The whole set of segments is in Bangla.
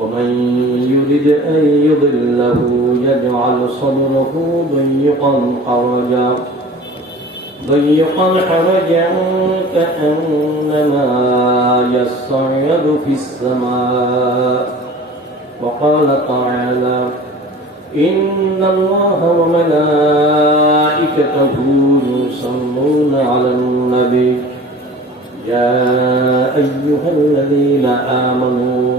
ومن يرد أن يضله يجعل صدره ضيقا حرجا. ضيقا حرجا كأنما يصعد في السماء. وقال تعالى إن الله وملائكته يصلون على النبي. يا أيها الذين آمنوا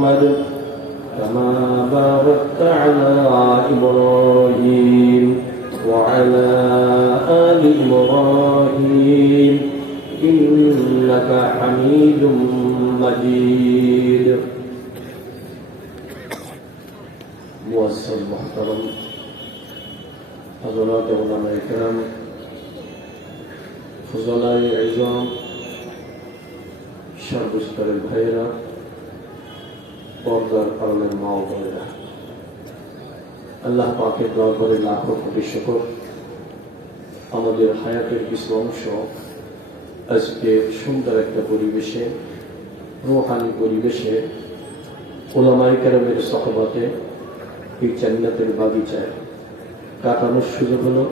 محمد كما باركت على إبراهيم وعلى آل إبراهيم إنك حميد مجيد مؤسس محترم حضرات علماء الكرام ফজলাই আইজম সর্বস্তরের ভাইয়েরা পর্দার বোনেরা আল্লাহ পাকের দরবারে লাখো কোটি শুকর। আমাদের হায়াতের কিছু অংশ আজকে সুন্দর একটা পরিবেশে, রোহানি পরিবেশে ওলামাই কেরামের সহবাতে এই জান্নাতের বাগিচায় কাটানোর সুযোগ হলো।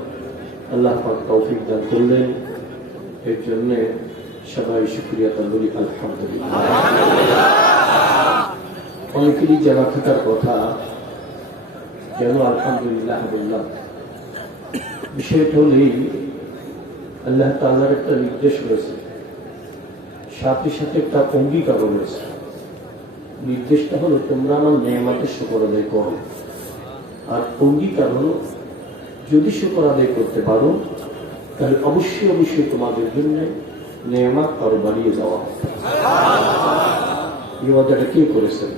আল্লাহ পাক তৌফিক দান করলেন। এর জন্যে সবাই শুক্রিয়া তার আলহামদুলিল্লাহ। অনেকেরই জানা থাকার কথা, যেন আলহামদুলিল্লাহ বললাম। বিষয়টা হলেই আল্লাহ তাল্লার একটা নির্দেশ রয়েছে। সাথে সাথে একটা অঙ্গীকারও রয়েছে। নির্দেশটা হলো তোমরা আমার নিয়ামাতের শুকর আদায় করো। আর অঙ্গীকার হলো, যদি শুকর আদায় করতে পারো, তাহলে অবশ্যই অবশ্যই তোমাদের জন্য নেয়ামাত আরও বাড়িয়ে যাওয়া। এই কে করেছেন?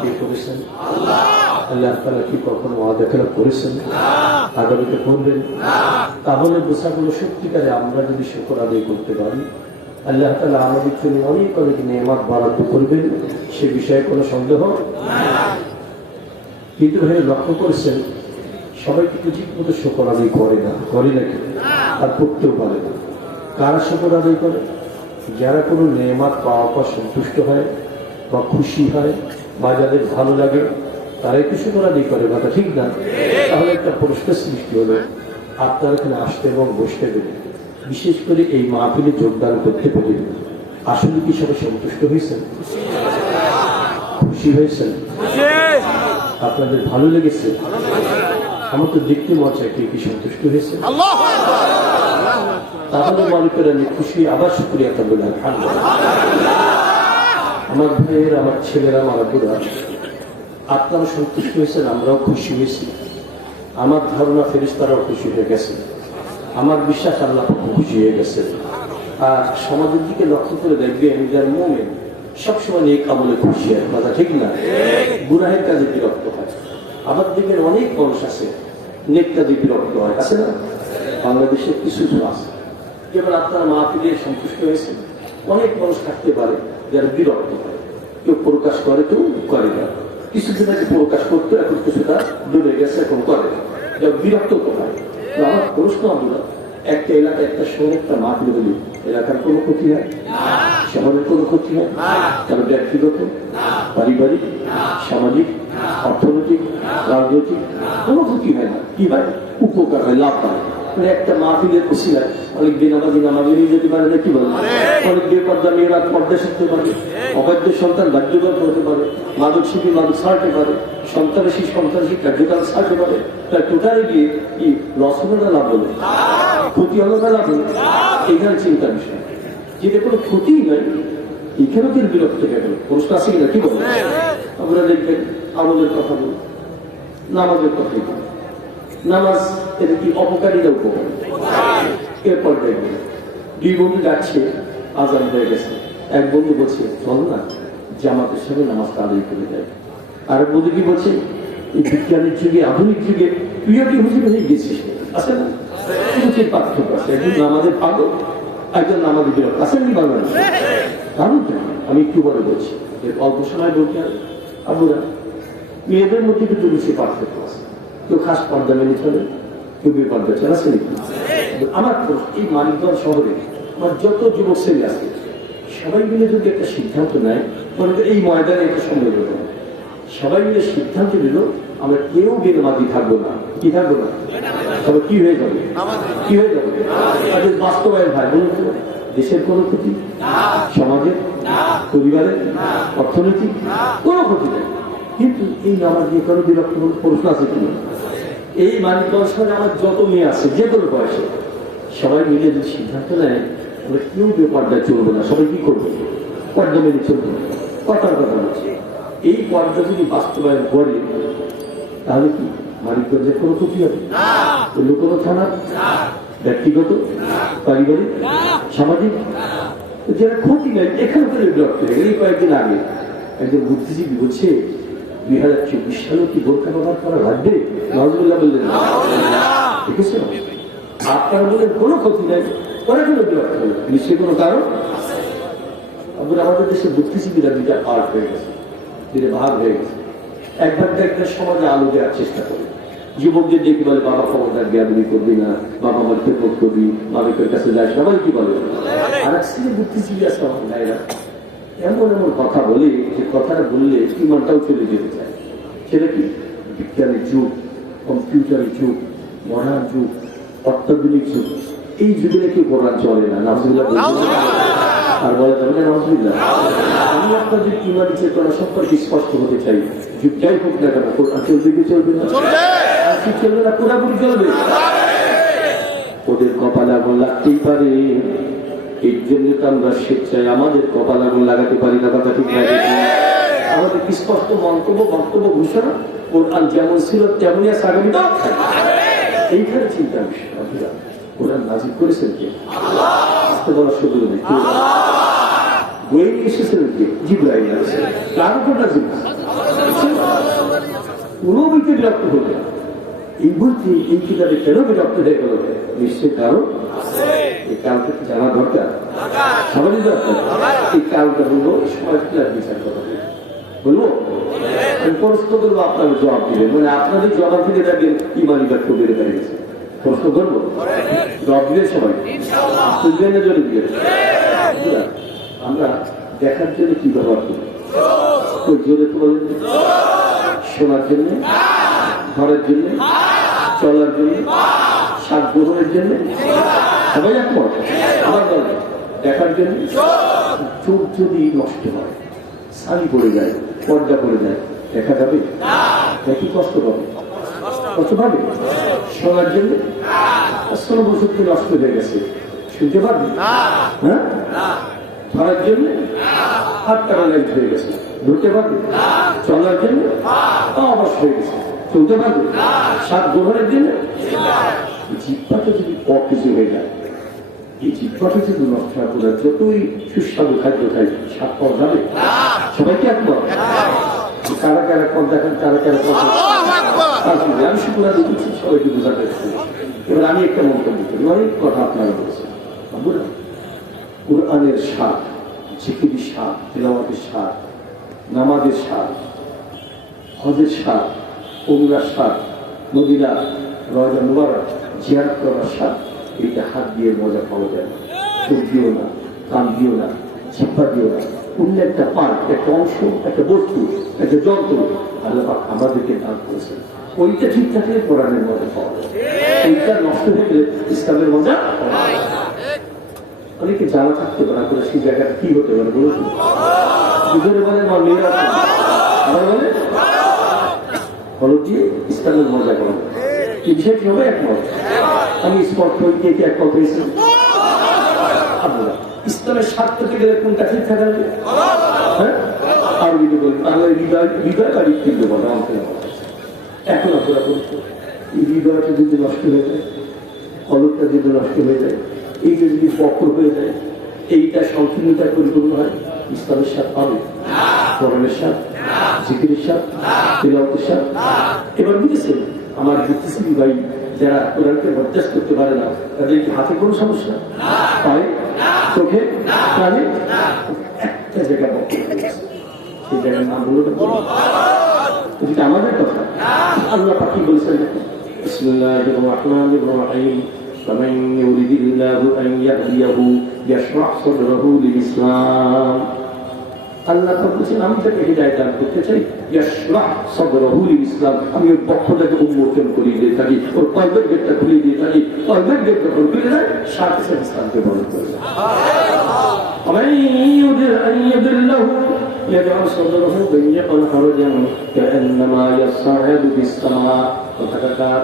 কে করেছেন? আল্লাহ তালা কি কখনো ওয়াদা খেলা করেছেন? আগামীতে করবেন? তাহলে বোঝাগুলো সত্যিকারে আমরা যদি শুকর আদায় করতে পারি, আল্লাহ তালা আমাদের জন্য অনেক অনেক নেয়ামাত বরাদ্দ করবেন, সে বিষয়ে কোনো সন্দেহ? কিন্তু ভাই, লক্ষ্য করেছেন, সবাই কিন্তু ঠিক মতো শুকর আদায় করে না, করে নাকি আর করতেও পারে না। কারা শুকর আদায় করে? যারা কোনো নেমাত পাওয়া পর সন্তুষ্ট হয় বা খুশি হয় বা যাদের ভালো লাগে, তারাই শুকর আদায় করে, কথা ঠিক না? তাহলে একটা প্রশ্নের সৃষ্টি হলো, আপনার এখানে আসতে এবং বসতে পেরে বিশেষ করে এই মাহফিলে যোগদান করতে পেরে আসলে কি সবাই সন্তুষ্ট হয়েছেন? খুশি হয়েছেন? আপনাদের ভালো লেগেছে? আমার তো দেখতে মজা কে কি সন্তুষ্ট হয়েছে। তাহলে মনে আমি খুশি, আবার শুক্রিয়া করব না আমার ভাইয়ের, আমার ছেলেরা, আমার আব্বুরা, আপনারা সন্তুষ্ট হয়েছেন, আমরাও খুশি হয়েছি। আমার ধারণা ফেরিস্তারাও খুশি হয়ে গেছে। আমার বিশ্বাস আল্লাহ খুশি হয়ে গেছে। আর সমাজের দিকে লক্ষ্য করে দেখবেন যার মোমেন সবসময় এই কামলে খুশি হয় কথা ঠিক না? গুনাহের কাজে বিরক্ত হয়। আবার দেখবেন অনেক মানুষ আছে নেক কাজে বিরক্ত হয়, আছে না? বাংলাদেশের কিছু কিছু আছে যেমন আপনার মাহফিলে সন্তুষ্ট হয়েছে অনেক মানুষ থাকতে পারে যারা বিরক্ত কেউ প্রকাশ করে, কেউ করে না। কিছুদিন আগে প্রকাশ করতো, এখন কিছুটা দূরে গেছে, এখন করে যারা বিরক্ত তো আমার প্রশ্ন হলো, একটা এলাকা একটা শহরে একটা মাহফিল বলি, এলাকার কোনো ক্ষতি হয়? শহরের কোনো ক্ষতি হয়? কারও ব্যক্তিগত পারিবারিক, সামাজিক, অর্থনৈতিক, রাজনৈতিক, কোনো ক্ষতি হয় না। কি হয় উপকার হয়, লাভ হয়। মানে একটা মাহফিলের খুশি হয় অনেক বেনামাজি নামাজি নিয়ে যেতে পারে না কি বলে অনেক বেপর্দা মেয়েরা পর্দা শিখতে পারে অবাধ্য সন্তান বাধ্যকর করতে পারে মাদক শিখি মাদক ছাড়তে পারে সন্তানসী সন্তানসী কার্যকাল ছাড়তে পারে তার টোটালে গিয়ে কি লস না লাভ হলো? ক্ষতি না লাভ হলো? এখানে চিন্তার বিষয়। যেটা কোনো ক্ষতিই নয় এখানেও কিন্তু বিরক্ত হয়ে গেল। প্রশ্ন আছে কিনা কি বলে আমরা দেখবেন আমাদের কথা বলি নামাজের বলি। নামাজ এটা কি অপকারী উপকারী এরপর দেখবেন দুই বন্ধু যাচ্ছে, আজান হয়ে গেছে। এক বন্ধু বলছে, চল না জামাতের সঙ্গে নামাজটা আদায় করে যায় আর বন্ধু কি বলছে, এই বিজ্ঞানের যুগে, আধুনিক যুগে তুইও কি হুজুর হয়ে গেছিস? আছে না? কিন্তু পার্থক্য আছে, একজন নামাজের পাগল একজন নামাজের বিরোধ আছেন কি পাগল কারণ? আমি একটু বলে বলছি। এর অল্প সময় বলতে আপনারা মেয়েদের মধ্যে কিন্তু বেশি পার্থক্য আছে। কেউ খাস পর্দা মেনে চলে আমার এই মানিকগঞ্জ শহরে আমার যত যুবক ছেলে আছে, সবাই মিলে যদি একটা সিদ্ধান্ত নেয় এই ময়দানে একটা। সবাই মিলে সিদ্ধান্ত নিল, আমরা কেউ থাকব না। কি থাকব না? তবে কি হয়ে যাবে? কি হয়ে যাবে? বাস্তবায়ন হয়, বলুন দেশের কোনো ক্ষতি? সমাজের পরিবারের অর্থনৈতিক? কোনো ক্ষতি নেই। কিন্তু এই নামাজ দিয়ে কারও বিরক্ত প্রশ্ন আছে কিনা? এই মানিকগঞ্জ শহরে আমার যত মেয়ে আছে যে কোনো বয়সে সবাই মিলে যদি সিদ্ধান্ত নেয় আমরা কেউ বেপর্দায় চলবে না। সবাই কি করবে? পর্দা মেনে চলবে। কথার কথা বলছি। এই পর্দা যদি বাস্তবায়ন করে তাহলে কি মানিকগঞ্জের কোনো ক্ষতি হবে? অন্য কোনো থানা? ব্যক্তিগত? পারিবারিক? সামাজিক? যারা ক্ষতি নেই এখানে করে বিরক্ত হয়ে গেল। এই কয়েকদিন আগে একজন বুদ্ধিজীবী বলছে দুই হাজার চব্বিশ কি বোরখা ব্যবহার করা লাগবে? নজরুল্লাহ বললেন না। দেখেছ আপনার বলে কোনো ক্ষতি নেই। কোনো বিরক্ত হলো। নিশ্চয়ই কোনো কারণ? আবার আমাদের দেশে বুদ্ধিজীবীরা দুইটা পার্ট হয়ে গেছে। দুইটা ভাগ হয়ে গেছে। এক ভাগ একটা সমাজে আলো দেওয়ার চেষ্টা করে যুবকদের ডেকে বলে বাবা খবরদার জ্ঞানী করবি না বাবা আমার খেপত করবি মালিকের কাছে যাস সবাই কি বলে? আর এক বুদ্ধিজীবী আছে আমার ভাইরা এমন এমন কথা বলে যে কথাটা বললে ইমানটাও চলে যেতে চায়। সেটা কি? বিজ্ঞানের যুগ কম্পিউটারের যুগ মডার্ন যুগ অত্যাধুনিক যুগ। এই যুগে নাকি কোরআন চলে না আর বলা যাবে না নাজুল্লাহ আমি আপনাদের ইমানি চেতনা সম্পর্কে স্পষ্ট হতে চাই যুগ যাই হোক না কেন কোরআন চলবে কি চলবে না? আর কি চলবে না পুরাপুরি চলবে? ওদের কপালে আগুন লাগতেই পারে। এর জন্য তো আমরা স্বেচ্ছায় আমাদের কপাল আগুন লাগাতে পারি না, কথা ঠিক লাগে আমাদের স্পষ্ট মন্তব্য, বক্তব্য, ঘোষণা? কোরআন যেমন ছিল তেমনই আছে থাকবে এইখানে চিন্তা কোরআন নাজির করেছেন কে? বলার সুযোগ নেই। বই এসেছিলেন কে? জিব্রাহিম কার উপর বইতে বিরক্ত না। এই বইতে এই কিতাবে কেন বিরক্ত হয়ে গেল নিশ্চয় কারণ এই কালটা জানা দরকার? সবারই দরকার। এই কালটা বলব সমাজ বিচার করা জবাব দিবেন। মানে আপনাদের জবাব থেকে দেখবেন ইমানি বাক্য বেড়ে প্রশ্ন করব? জবাব দিবেন সবাই? বুঝবেন জন্য দিবেন আমরা দেখার জন্য কি ব্যবহার করি? ওই জোরে শোনার জন্য? ঘরের জন্য? চলার জন্য? স্বাদ গ্রহণের জন্য? সবাই একমত আমার দল দেখার জন্য চোখ যদি নষ্ট হয়। সানি পড়ে যায়, পর্দা পড়ে যায়। দেখা যাবে? একই কষ্ট পাবে। কষ্ট পাবে? শোনার জন্য? বছর তো নষ্ট হয়ে গেছে। শুনতে পারবে? হ্যাঁ? ধরার জন্য? হাত প্যারালাইজ হয়ে গেছে। ধরতে পারবে? চলার জন্য? তা অবশ্য হয়ে গেছে। চলতে পারবে? স্বাদ গ্রহণের জন্য? জিব্বাটা যদি অকেজে হয়ে যায় নষ্ট না করে যতই সুস্বাদু খাদ্য খাই স্বাদ পাওয়া যাবে? সবাইকে একমত কারা কারা কম দেখেন কারা কারা কম আমি শুক্লা দেখেছি সবাইকে বোঝাতে এবার আমি একটা মন্তব্য করি। অনেক কথা আপনারা বলছেন। বুঝলেন কোরআনের স্বাদ জিকির স্বাদ তেলাওয়াতের স্বাদ নামাজের স্বাদ হজের স্বাদ উমরার স্বাদ নদীরা রজা মুবারক জিয়ারত করার স্বাদ এইটা হাত দিয়ে মজা পাওয়া যায় না। চোখ দিও না, কান দিও না জিব্বা দিও না। অন্য একটা পার্ট একটা অংশ, একটা বস্তু, একটা যন্ত্র আল্লাহ আমাদেরকে দান করেছেন। ওইটা ঠিক থাকলে কোরআনের মজা পাওয়া যায়। ওইটা নষ্ট হয়ে গেলে ইসলামের মজা না। অনেকে জানা থাকতে পারে আসলে সেই জায়গাটা কি হতে পারে? বলুন তো? দুজনে বলে, আমার মেয়েরা বলে হলো কি ইসলামের মজা করা বিষয়টি হবে একমত? আমি হইতে কি হয়েছি আপনারা ইসলামের স্বার্থ থেকে কোনটা ঠিক থাকা হ্যাঁ? আর যদি বলি বাংলায় হৃদয় হৃদয় আর হৃদয় বলে, আমাকে এখন আপনারা বলতো এই হৃদয়টা যদি নষ্ট হয়ে যায় কলকটা যদি নষ্ট হয়ে যায় এইটা যদি বকর হয়ে যায়, এইটা সংকীর্ণতায় পরিপূর্ণ হয় ইসলামের স্বাদ পাবে। করণের স্বাদ জিকিরের স্বাদ তিলাওয়াতের স্বাদ এবার বুঝেছেন, আমার বুদ্ধিজীবী ভাই যারা কোরআনকে বরদাস্ত করতে পারে না তাদের কি হাতে কোনো সমস্যা পায়ে চোখে কানে একটা জায়গা বক্তব্য আছে। সেই জায়গার নাম হলো এটা আমাদের কথা আল্লাহ পাকি বলছেন بسم الله الرحمن الرحيم فمن يريد الله أن يهديه يشرح صدره للإسلام আল্লাহ তো বলছেন আমি তাকে হৃদায়ত দান করতে চাই ইয়াশরাহ সাদরাহু লিল-ইসলাম আমি ওর পক্ষটাকে উন্মোচন করিয়ে দিয়ে থাকি ওর কলবের গেটটা খুলে দিয়ে থাকি কলবের গেট যখন খুলে দেয় সাথে সাথে ইসলামকে বরণ করে দেয়। ومن يريد أن يضله يجعل صدره ضيقا حرجا كأنما يصعد في السماء وتكتر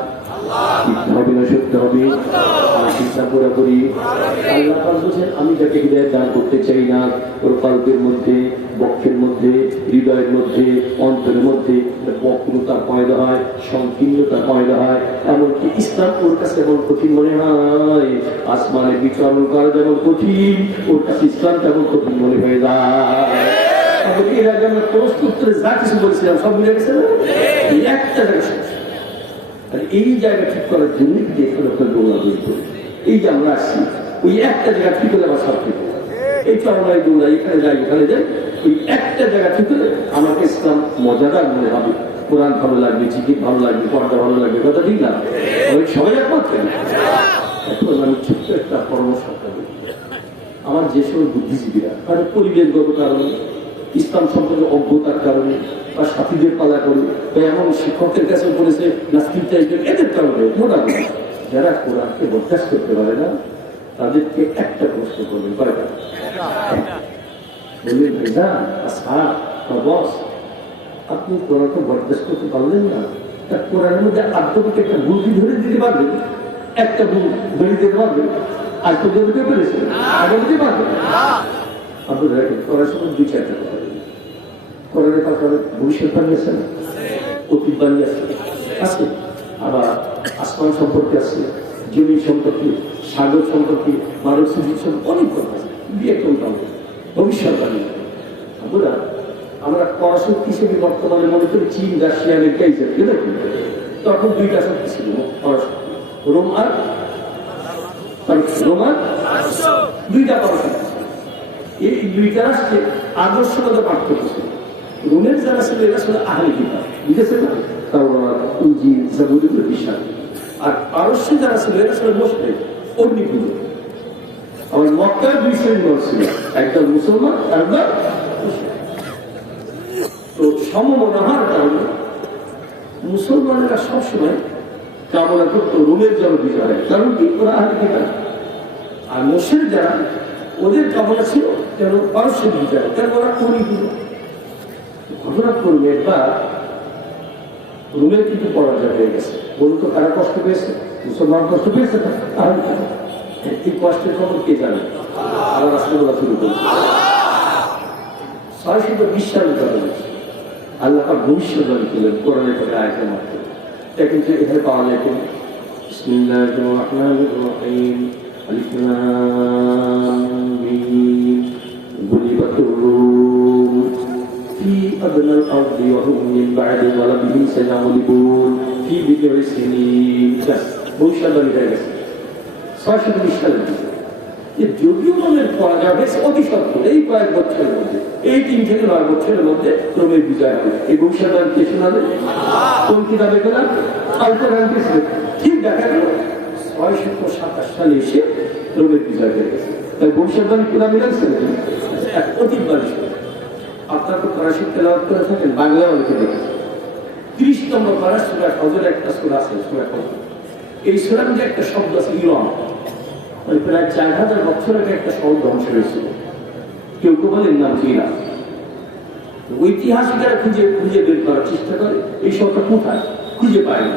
আমি যাকে হৃদয় দান করতে চাই না ওর কল্পের মধ্যে বক্ষের মধ্যে হৃদয়ের মধ্যে অন্তরের মধ্যে বক্রতা পয়দা হয় সংকীর্ণতা পয়দা হয় এমনকি ইসলাম ওর কাছে এমন কঠিন মনে হয় আসমানে বিচরণ করা যেমন কঠিন ওর কাছে ইসলাম তেমন কঠিন মনে হয়ে যায় এর আগে আমরা প্রস্তুত্তরে যা কিছু বলছিলাম সব মিলে গেছে একটা। আর এই জায়গা ঠিক করার জন্য এখানে আপনার দৌড়াদৌড়ি করি। এই যে আমরা আসছি, ওই একটা জায়গা ঠিক হলে আমার সব ঠিক। এই চরমায় দৌড়া এখানে যাই, ওখানে যাই, ওই একটা জায়গা ঠিক হলে আমাকে ইসলাম মজাদার মনে হবে। কোরআন ভালো লাগবে চিকিৎ ভালো লাগবে, পর্দা ভালো লাগবে, কথা ঠিক না? অনেক সবাই একমত এখন আমি ছোট্ট একটা পরামর্শ আমার যে সকল বুদ্ধিজীবীরা কারণ পরিবেশগত কারণে, ইসলাম সম্পর্কে অজ্ঞতার কারণে বা সাথীদের পালা করে এমন শিক্ষকের কাছে পড়েছে নাস্তিক টাইপের এদের কারণে মোটামুটি যারা কোরআনকে বরদাস্ত করতে পারে না, তাদেরকে একটা প্রশ্ন করবেন কয়টা? বললেন বা বস আপনি কোরআনকে বরদাস্ত করতে পারলেন না। তা কোরআনের মধ্যে আত্মকে একটা ভুলকি ধরে দিতে পারবেন একটা ভুল ধরে দিতে পারবেন দিতে পেরেছেন আগে দিতে পারবেন আপনাদের দেখেন করার সময় দুই চারটা ভবিষ্যৎ বাণী অতীত আছে, আবার আসমান সম্পর্কে আছে জমি সম্পর্কে, সাগর সম্পর্কে অনেক কথা বাণী আমরা পরাশক্তি হিসেবে বর্তমানে মনে করি চীন, রাশিয়া, আমেরিকা হিসেবে দেখুন তখন দুইটা শক্তি ছিল, পরাশক্তি। রোম আর? রোম আর? দুইটা পরাশক্তি এই দুইটা রাষ্ট্রে আদর্শগত পার্থক্য ছিল। যারা ছিল, এরা ছিল আহলে কিতাব। না। তো সমমনাহার কারণে মুসলমানেরা সবসময় কামনা করতো রোমের জল হয়। কারণ কি? ওরা কিতাব। আর মোশের যারা, ওদের কামনা ছিল যেন পারস্য বিজয় হয়। কেন ওরা করি ঘটনা করবে একবার রুমের কিন্তু পরাজয় হয়ে গেছে। বলুন তো, কারা কষ্ট পেয়েছে? মুসলমান কষ্ট পেয়েছে? আর এই কষ্টের খবর কে জানে? আবার বলা শুরু করছে ছয় শত বিশ সালের কথা আল্লাহ পাক ভবিষ্যৎবাণী করলেন কোরআনের পরে আয়তের মাধ্যমে এটা কিন্তু এখানে পাওয়া যায় কোন? রহমানির রহিম। আলিফ লাম মিম। গুলিবাতুর রুম في أدنى الأرض وهم من بعد غلبهم سيغلبون في بضع سنين ব্যাস ভবিষ্যৎবাণী হয়ে গেছে ছয় শত বিশ সালের দিকে যে যদিও রোমের পরাজয় হয়েছে অতি সত্য এই কয়েক বছরের মধ্যে এই তিন থেকে নয় বছরের মধ্যে রোমের বিজয় হবে এই ভবিষ্যৎবাণী কে শোনাবে কোন কিতাবে গেলাম অল্প রানকে ঠিক দেখা গেল ছয় শত সাতাশ সালে এসে রোমের বিজয় হয়ে গেছে তাই ভবিষ্যৎবাণী কিনা মিলাচ্ছে এক অতীতবাণী শোনা আপনার তো ফরাসি তেলাওয়াত করে থাকেন, বাংলা অনেকে দেখেছেন ত্রিশ নম্বর পারা সুরা হজর একটা সুরা আছে, সুরা হজর এই সুরার মধ্যে একটা শব্দ আছে, ইরম। মানে প্রায় চার হাজার বছর আগে একটা শহর ধ্বংস হয়েছিল। কেউ কেউ বলেন, নাম কিরা ঐতিহাসিকরা খুঁজে খুঁজে বের করার চেষ্টা করে, এই শহরটা কোথায়? খুঁজে পায় না।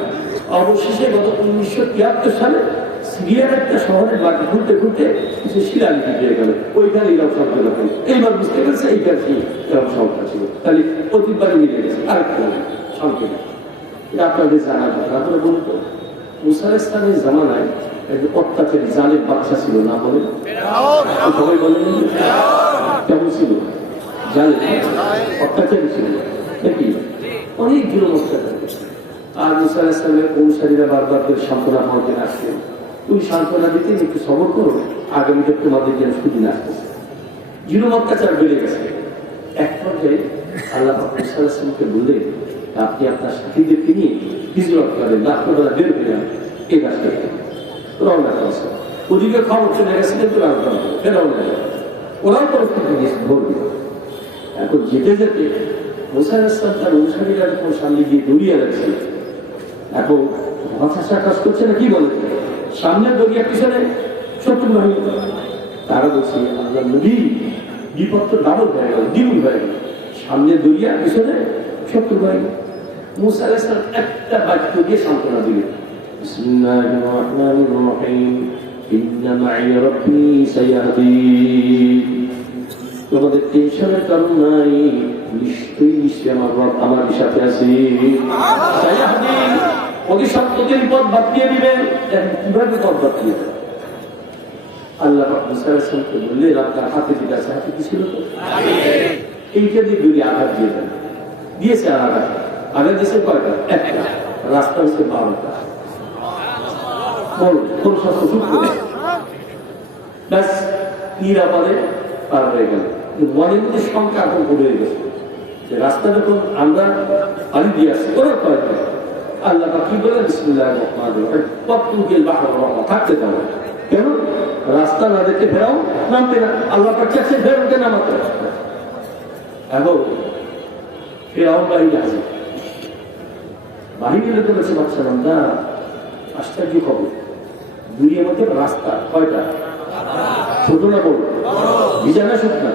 অবশেষে গত উনিশশো তিয়াত্তর সালে সিরিয়ার একটা শহরের ঘুরতে ঘুরতে সে শিলালিপি পেয়ে গেল। ওইখানে এরকম শব্দ লেখা এইবার বুঝতে পেরেছে এইটা কি? এরকম শব্দটা ছিল। তাহলে প্রতিবারই মিলে গেছে। আরেকটা সংকেত এটা আপনাদের জানার কথা। বলুন তো মুসা ইসলামের জামানায় একজন অত্যাচারী জালের বাচ্চা ছিল, না বলে? সবাই বলেন কেমন ছিল? জালের অত্যাচারী ছিল। নাকি? অনেক অত্যাচার। আর মুসা ইসলামের অনুসারীরা বারবার করে সান্ত্বনা পাওয়াতে আসতেন তুমি সান্ত্বনা দিতে একটু সবর করো। আগামীতে তোমাদের যেন সুদিন আসতেছে জুলুম অত্যাচার বেড়ে গেছে। এক পর্যায়ে আল্লাহ মুসা ইসলামকে বললেন, আপনি আপনার সাথীদেরকে নিয়ে হিজরত করেন রাত্রবেলা বের হয়ে যান। এই রাস্তা রওনা করেছে ওদিকে খবর চলে গেছে কিন্তু রওনা ওরাও পরিস্থিতি বলবে এখন যেতে যেতে মুসা ইসলাম তার অনুসারীরা যখন সামনে গিয়ে দৌড়িয়ে যাচ্ছে এখন হতাশা কাজ করছে না কি বলে? সামনে দরিয়া পিছনে শত্রু বাহিনী তারা বলছে আল্লাহ নবী বিপদ তো ডাবল হয়ে গেল দ্বিগুণ হয়ে গেল। সামনে দরিয়া পিছনে শত্রু বাহিনী মুসা আলাইহিস একটা বাক্য দিয়ে সান্ত্বনা দিলেন। বিসমিল্লাহির রহমানির রহিম ইন্না মা'i রাব্বি সায়াহদিন তোমাদের টেনশনের কারণ নাই নিশ্চয়ই নিশ্চয়ই আমার রব আমার সাথে আছে। সায়াহদিন অতি সত্যদের পথ বাতিয়ে দিবেন কীভাবে পথ বাতিয়ে আল্লাহ বললেন আপনার হাতে যেটা আছে হাতে কি ছিল তো? এইটা দিয়ে দুই আঘাত দিয়ে দেন। দিয়েছে আঘাত। আঘাত দিয়েছে কয়টা? একটা। রাস্তা হচ্ছে বারোটা। কোন স্বাস্থ্য সূত্র ব্যাস নিরাপদে পার হয়ে গেল। মনের মধ্যে শঙ্কা এখন গেছে। রাস্তা যখন আমরা পানি দিয়ে আসছি কয়েকটা আল্লাহ কি বলে বিসমুল্লাহ রহমান রহিম। পত্তুকেল বাহর রহমা থাকতে দাও কেন? রাস্তা না দেখে ফেরাও, নামতে না। আল্লাহ পাক চাচ্ছে ফেরাওকে নামাতে। এবং ফেরাও বাহিনী আছে। বাহিনী লোকে বলছে বাচ্চা না আশ্চর্য খবর। দুনিয়ার মধ্যে রাস্তা কয়টা? ছোট না বড়? বিজানা শুকনা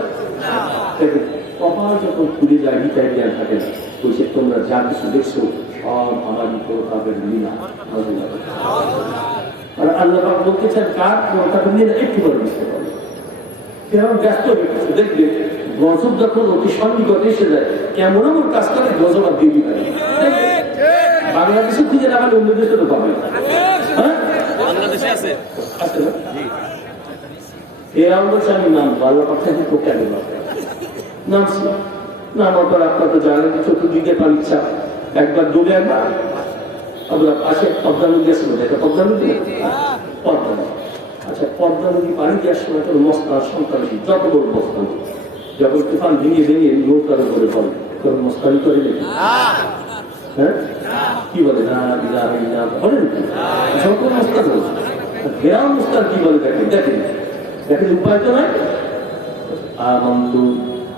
কপাল যখন খুলে যায় হিতায় জ্ঞান থাকে বলছে, তোমরা যা কিছু দেখছ সব আমারই প্রতাপের লীলা আর আল্লাহ পাক বলতে কার প্রতাপের লীলা একটু করে বুঝতে পারবে কেমন ব্যস্ত হয়ে গেছে দেখবে গজব যখন অতি সন্নিকটে এসে যায় কেমন এমন কাজ করে গজব আর দিয়ে দিবে বাংলাদেশে খুঁজে না হলে অন্য দেশে তো পাবে। না। হ্যাঁ বলছে আমি নাম আপনার তো জানেন চতুর্দিকে পানির চাপ একবার দূরে একবার। আবার পাশে পদ্মা নদী বোধহয়। এটা পদ্মা নদী? পদ্মা নদী। আচ্ছা পদ্মা নদী পানি দেওয়ার সময় তোর মস্তা সন্ত্রাসী যত বড় মস্তা যখন তুফান ভেঙে ভেঙে নৌকার উপরে পড়ে তখন মস্তানি করে নাকি? হ্যাঁ? কি বলে? না বিলা না বলেন যত করে গ্রাম কি বলে দেখেন? দেখেন। দেখেন উপায় তো নাই?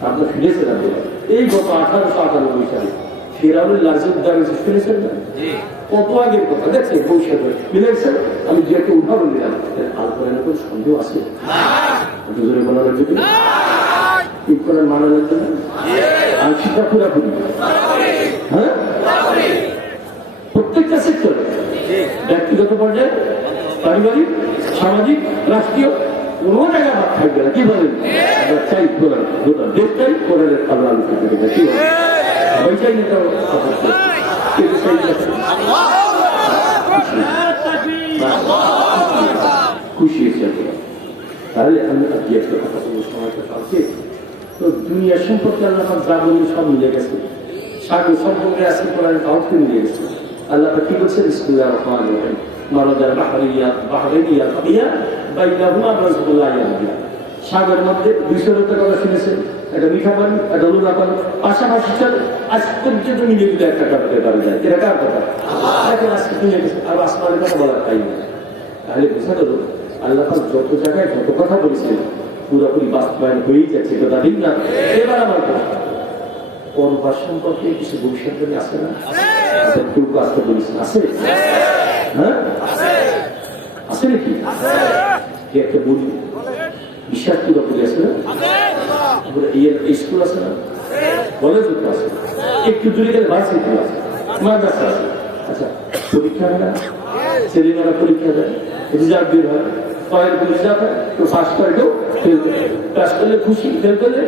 আপনার ফিরেছে না এই গত আঠারোশো আটানব্বই সালে ফেরাউলের লাশে শুনেছেন না? কত আগের কথা? দেখছেন ভবিষ্যৎ মিলেছেন আমি দু একটা উদাহরণ দিলাম। আলপরের কোনো সন্দেহ আছে? দুজনে বলা লাগবে? ঠিক করে মানা লাগবে না আংশিকটা পুরাপুরি হ্যাঁ? প্রত্যেকটা সেক্টরে ব্যক্তিগত পর্যায়ে পারিবারিক সামাজিক রাষ্ট্রীয় কোনো জায়গায় বাদ থাকবে না কি বলেন? আমরা চাই কোরআন গোটা দেশটাই কোরআনের আল্লাহ আলোচনা করে দেয়। কি বলেন? সবাই চাই না তাও। কিন্তু সেই খুশি হয়েছে আমরা। তাহলে আমি আজকে একটা কথা বলব সময়টা পাচ্ছি তো দুনিয়া সম্পর্কে আল্লাহ যা বলি সব মিলে গেছে। সাগর সম্পর্কে আজকে কোরআন কাউকে মিলে গেছে। আল্লাহ কি বলছে বিসমুল্লাহ রহমান রহিম। মারাজার বাহারিয়া বাহারিয়া ইয়া বাইনাহুমা রাসূলুল্লাহ ইয়াহদিয়া সাগর মধ্যে লোকের কথা শুনেছেন একটা মিঠা পানি একটা লুনা পানি। পাশাপাশি চলে আজ পর্যন্ত মিলে দিলে একটা কাপড়ে পারে যায় এটা কার কথা? এখন আজকে তুমি আর আসমানের কথা বলার টাইম নেই। তাহলে বোঝা গেল আল্লাহ যত জায়গায় যত কথা বলেছেন পুরোপুরি বাস্তবায়ন হয়েই যাচ্ছে কথা দিন না। এবার আমার কথা পরবার সম্পর্কে কিছু ভবিষ্যৎবাণী আছে না? আছে। বলেছেন? আছে হ্যাঁ? আছে নাকি? কি একটা বলি বিশ্বাস পুরোপুরি আছে না? ইয়ে স্কুল আছে না? কলেজ আছে। একটু দূরে গেলে ভার্সিটি আছে, মাদ্রাসা আছে। আচ্ছা পরীক্ষা হয় না? ছেলেমেয়েরা পরীক্ষা দেয়। রেজাল্ট বের হয়। কয়েক রেজাল্ট হয় কেউ পাস করে কেউ ফেল করে। পাস করলে খুশি ফেল করলে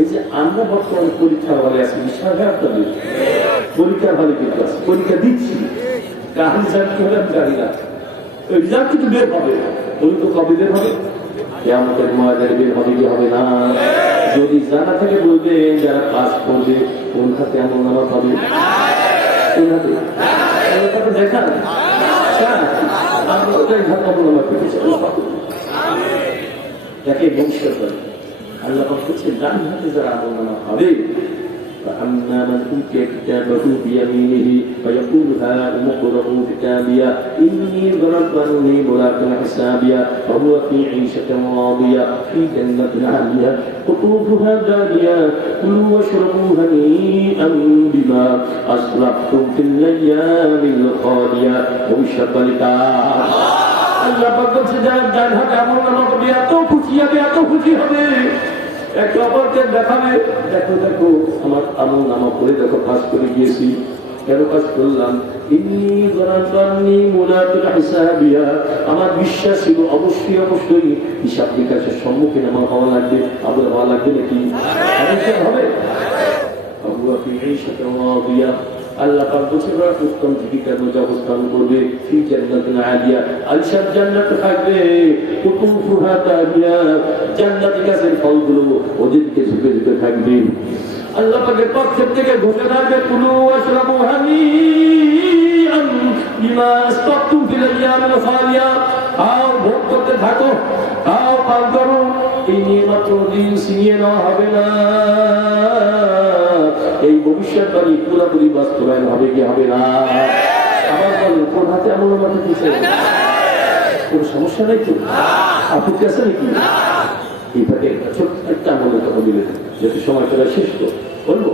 এই যে আমরা বর্তমানে পরীক্ষা হলে আছি বিশ্বাস হয় আপনাদের পরীক্ষার হলে কিন্তু আছে পরীক্ষা দিচ্ছি। কার রেজাল্ট কি হলে আমি জানি না। ওই রেজাল্ট কিন্তু বের হবে। ওই তো কবে বের হবে? আমাদের ময়দানে বের হবে কি হবে না? যদি জানা থাকে বলবে যারা পাস করবে কোন খাতে এমন নামা পাবে কোন হাতে? দেখান হ্যাঁ, আমরা ওটাই ভাবনা আল্লাহ পাক। যাকে ভবিষ্যৎ আল্লাহ পাক বলছেন ডান হাতে যারা আমল নামা হবে فأما من أوتي كتابه بيمينه فيقول هاؤم اقرءوا كتابيه إني ظننت أني ملاق حسابيه وهو في عيشة راضية في جنة عالية قطوفها دانية كلوا واشربوا هنيئا بما أسرفتم في الأيام الخالية وبشر الكعب আল্লাহ পাক বলছে যারা ডান হাতে আমল নামা করবে এত খুশি হবে এত খুশি হবে একে অপরকে দেখাবে দেখো দেখো আমার আমল নামা করে দেখো পাস করে গিয়েছি কেন করলাম আমার বিশ্বাস ছিল অবশ্যই অবশ্যই হিসাব নিকাশের সম্মুখীন আমার হওয়া লাগবে আবার হওয়া লাগবে নাকি হবে রাদিয়া আল্লাহ পাক বলছেন ওরা উত্তম জীবিকার মধ্যে অবস্থান করবে আলিয়া। জান্নাত থাকবে কুতুফুহা গাছের ফলগুলো ওদেরকে ঝুঁকে ঝুঁকে থাকবে। আল্লাহ পাকের পক্ষ থেকে বিমা আসতাকতুম ফিল আইয়ামিল ভোগ করতে থাকো। খাও পান করো। এই নিয়মাত্র দিন ছিনিয়ে নেওয়া হবে না। এই ভবিষ্যৎবাণী পুরোপুরি বাস্তবায়ন হবে কি হবে না? আবার বলেন কোন হাতে এমন আমাকে দিচ্ছে কোনো সমস্যা নেই তো? আপত্তি আছে নাকি? এইভাবে ছোট্ট একটা আমলের কথা দিলে যেহেতু সময় চলে শেষ তো, বলব?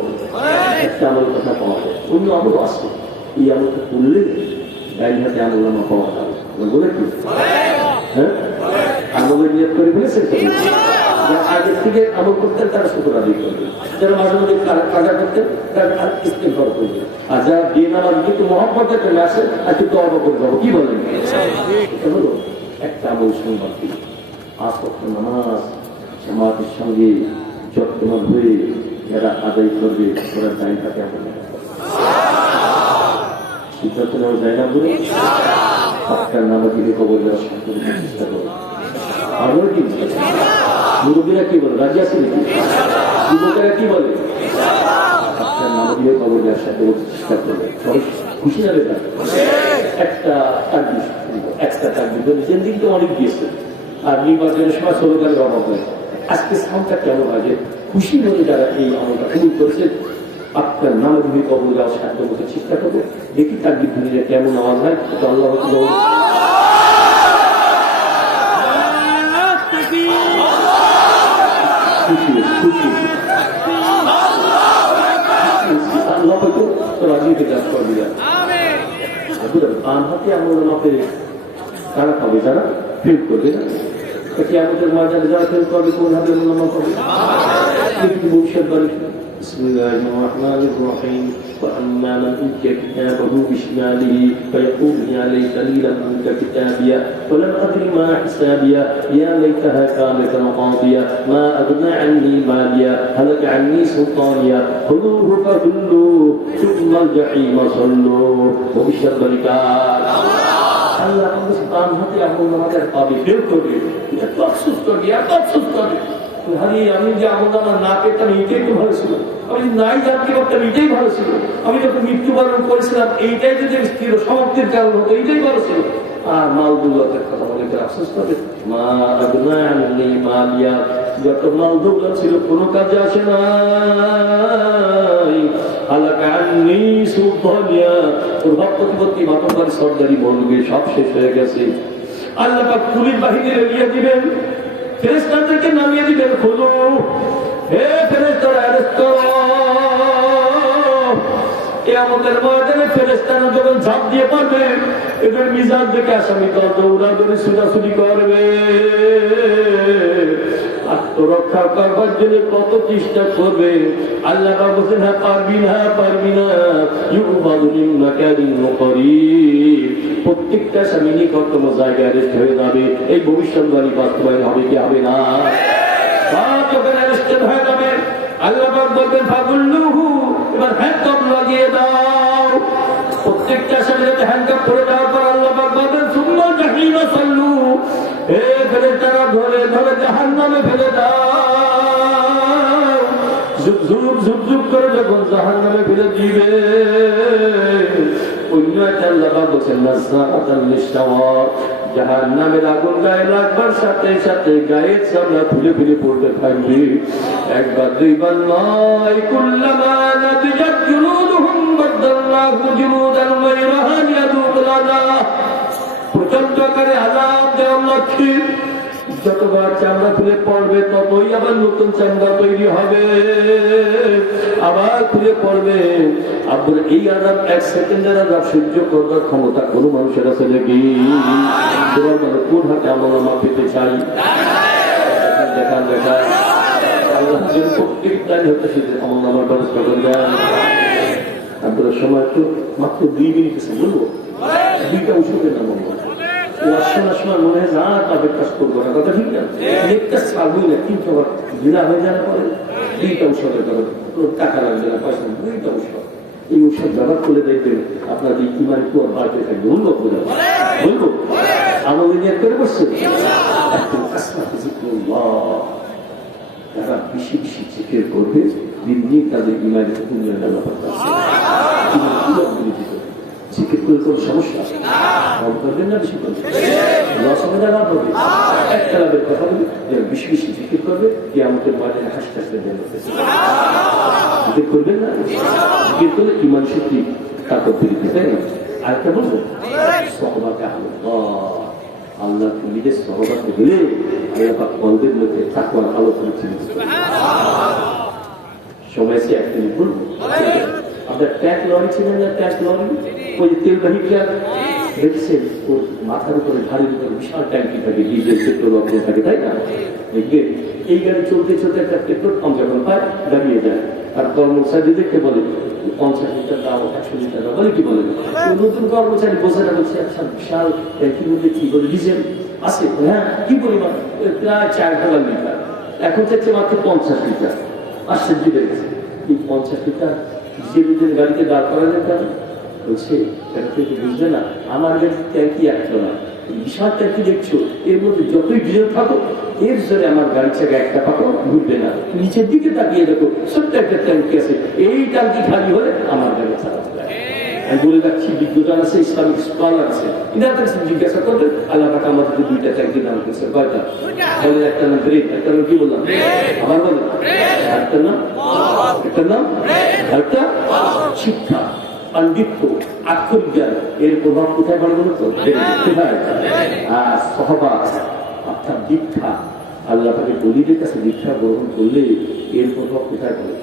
একটা আমলের কথা পাওয়া যায়। অন্য আমলও আছে। এই আমলটা করলে ডাইন হাতে আমল নামা পাওয়া যাবে। বলে কি হ্যাঁ? আমলের নিয়ত করে ফেলেছে যারা আগের থেকে আমল করতেন, তারা শুক্র করবে যারা মাঝে মাঝে কাজা করতেন, তারা আর করবে আর যারা বিয়ে নামাজ কিন্তু মহব্বতের জন্য আসে আর একটু তর্ক করে যাব কি বলেন? হলো একটা আমল সংবাদ দিল আজ কত নামাজ, সমাজের সঙ্গে যত্নবান হয়ে যারা আদায় করবে, ওরা টাইম থাকে আমল সিদ্ধান্ত বলে আপনার নামাজিকে খবর দেওয়ার চেষ্টা করবে আমরা কি? মুরব্বীরা কি বলে? রাজি আছে নাকি? যুবকেরা কি বলে? আপনার করবে। খুশি যাবে একটা একটা তো অনেক আর আজকে খুশি এই আপনার সাধ্য চেষ্টা করবে। দেখি তার বিদ্যুৎ কেমন আওয়াজ হয় আল্লাহ বলতে খুশি হয়েছে, খুশি হয়েছে। আল্লাহ হয়তো রাজি হয়ে কাজ করবে? বাম হাতে আমল নামাতে কারা পাবে যারা ফেল করবে না কি আমাদের মাঝে যারা ফেল করবে কোন হাতে আমল করবে একটু ভবিষ্যৎবাণী بسم الله الرحمن الرحيم. وأما من أوتي كتابه بشماله فيقول يا ليتني لم أوت كتابيه ولم أدر ما حسابيه يا ليتها كانت مقاضيه ما أغنى عني ماليه هلك عني سلطانيه خذوه فغلوه ثم الجحيم صلوه. وبشر الله الله الله الله الله الله الله الله الله الله الله الله الله الله الله الله আমি যে না পেতাম তো ভালো ছিল। আমি যদি নাই জানতে পারতাম ভালো ছিল। আমি যখন মৃত্যুবরণ করেছিলাম, এইটাই যদি স্থির সমাপ্তির কারণ হতো, এইটাই ভালো ছিল। আর মাল দৌলতের কথা বলে মা যত মাল দৌলত ছিল, কোনো কাজে আসে না সর্দারি সব শেষ হয়ে গেছে। আল্লাহ পুলিশ বাহিনী এগিয়ে দিবেন। ফেরেস্তাদেরকে নামিয়ে দিবেন খোলো। হে ফেরেস্তারা অ্যারেস্ট করো কেয়ামতের ময়দানে ফেরেস্তারা যখন ঝাঁপ দিয়ে পারবে, এদের মিজাজ দেখে আসামি তো দৌড়া দৌড়ে ছুটাছুটি করবে। আত্মরক্ষা করবার জন্য কত চেষ্টা করবে? আল্লাহ বলছেন হ্যাঁ পারবি না পারবি না। না করি প্রত্যেকটা স্বামী নিকটতম জায়গায় হয়ে যাবে। এই ভবিষ্যৎবাণী বাস্তবায়ন হবে কি হবে না? হয়ে যাবে। আল্লাহ বলবেন ফাগুল্লুহু এবার হ্যান্ডকাপ লাগিয়ে দাও। প্রত্যেকটা শরীরে হ্যান্ডকাপ করে দেওয়ার পর আল্লাহ বলবেন, সুম্মা জাহিমা সাল্লু। ফেলে তারা ধরে ধরে জাহান্নামে ফেলে দাও। যখন লিশাওয়া জাহান্নামের আগুন গায়ে লাগবার সাথে সাথে গায়ের চামড়া ফুলে ফুলে পড়তে থাকবে। একবার, দুইবার নয়, কুল্লামা নাদিজাত জুলুদুহুম বাদদাল্লাহু জুলুদান প্রচণ্ড আকারে আযাব দেওয়া লক্ষ্যে যতবার চামড়া খুলে পড়বে ততই আবার নতুন চামড়া তৈরি হবে। আবার খুলে পড়বে। আবার এই আজাব এক সেকেন্ডের আজাব সহ্য করবার ক্ষমতা কোনো মানুষের আছে নাকি? তোমার কোন হাতে আমার মা পেতে চাই? দেখান সময় তো মাত্র দুই মিনিট আছে, বলব? দুইটা ওষুধের নাম বলব শোনার সময় মনে হয় না তাদের কাজ করব না। কথা ঠিক না? একটা ছাড়বই না কিন্তু আবার ঘৃণা হয়ে যাওয়ার পরে দুইটা ঔষধের টাকা লাগবে না পয়সা দুইটা ঔষধ এই ঔষধ ব্যবহার করে দেখবেন আপনার এই ইমান কুয়ার বাড়তে থাকবে বলব বলে বলব আমল নিয়ে করে বসছে। তারা বেশি বেশি জিকির করবে দিন দিন তাদের ইমানের উন্নয়ন ব্যাপার করে কোনো সমস্যা? করবেন না, বেশি করবেন লস হবে না লাভ হবে একটা লাভের কথা জিকির করবেন না? জিকির করলে ইমান না? আরেকটা বলব সহবাকে আল্লাহ। আল্লাহ নিজের সহবাকে দিলে আল্লাহ পাক কলবের মধ্যে তাকওয়ার আলো করে চিনিস সময় সে একদিন বলব। আপনার ট্যাক লরি ছিলেন না ট্যাক লরি? ওই তেলবাহী ট্রাক দেখছেন ওর মাথার উপরে উপরে বিশাল ট্যাঙ্কি থাকে, ডিজেল, পেট্রোল থাকে, তাই না? দেখবে, এই গাড়ি চলতে চলতে একটা পেট্রোল পাম্প যখন পায়, দাঁড়িয়ে যায়। আর বলে, পঞ্চাশ লিটার দাও, একশো লিটার দাও, বলে কি বলে? নতুন কর্মচারী বলছে আচ্ছা বিশাল কি বলে? ডিজেল আছে? হ্যাঁ কি পরিমাণ? প্রায় চার হাজার লিটার। এখন থেকে মাত্র পঞ্চাশ লিটার। আশ্চর্য লেগেছে এই পঞ্চাশ লিটার নিজের গাড়িতে দাঁড় করা যেত বলছে এটা তো বুঝবে না? আমার গাড়ি ট্যাঙ্কি একটা না বিশাল ট্যাঙ্কি দেখছ, এর মধ্যে যতই ডিজেল থাকো এর জন্য আমার গাড়ি থেকে একটা পাকো ঘুরবে না। নিচের দিকে তাকিয়ে দেখো, ছোট্ট একটা ট্যাঙ্কি আছে, এই ট্যাঙ্কি খালি হলে আমার গাড়ি আমি বলে রাখছি বিজ্ঞান আছে ইসলামিক স্কলার আছে। ইনার কাছে জিজ্ঞাসা করবে আল্লাহ পাক আমাদের দুইটা ট্যাঙ্কি দান করেছে কয়টা? বলে একটা নাম ব্রেক একটা নাম কি বললাম? আবার বলে একটা নাম? একটা নাম? একটা? শিক্ষা। পাণ্ডিত্য আক্ষর জ্ঞান। এর প্রভাব কোথায় পড়ে বলতো? কোথায়? আর সহবাস অর্থাৎ দীক্ষা। আল্লাহ তাকে দলিলের কাছে দীক্ষা গ্রহণ করলে এর প্রভাব কোথায় পড়ে?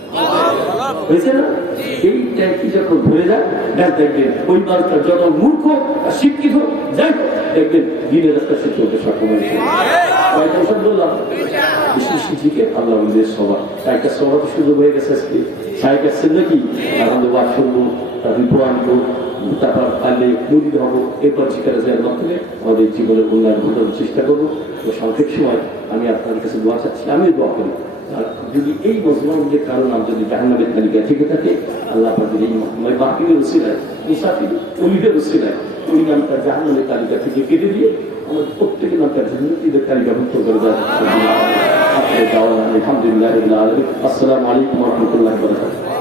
হয়েছে না? এই ট্যাঙ্কি যখন ধরে যায় দেখ দেখবেন ওই মানুষটা যত মূর্খ আর শিক্ষিত। যাই দেখবেন দিনের রাস্তা সে চলতে সক্ষম হয়েছে। বললাম বিশেষ আল্লাহ আমাদের সভা একটা সভা তো সুযোগ হয়ে গেছে আজকে। সাহেব আসছেন নাকি? আমাদের ওয়াজ শুনব তারপর দোয়া আনব। তারপর পারলে মুড়ি হব, এরপর শিকারে যাওয়ার মাধ্যমে আমাদের জীবনের উন্নয়ন ঘটানোর চেষ্টা করব। তো সংক্ষেপ সময় আমি আপনার কাছে দোয়া চাচ্ছি, আমিও দোয়া করি। আর যদি এই মজলুমদের কারণ আমি যদি জাহান্নামের তালিকায় থেকে থাকে, আল্লাহ আপনাদের এই বাকিদের উসিলায় মুসাফির অলিদের উসিলায় ওই নামটা জাহান্নামের তালিকা থেকে কেটে দিয়ে আমাদের প্রত্যেকের নামটা জান্নাতীদের তালিকাভুক্ত করে দেওয়া আলহামদুলিল্লাহ আসসালামু আলাইকুম রহমতুল্লাহ বরকাত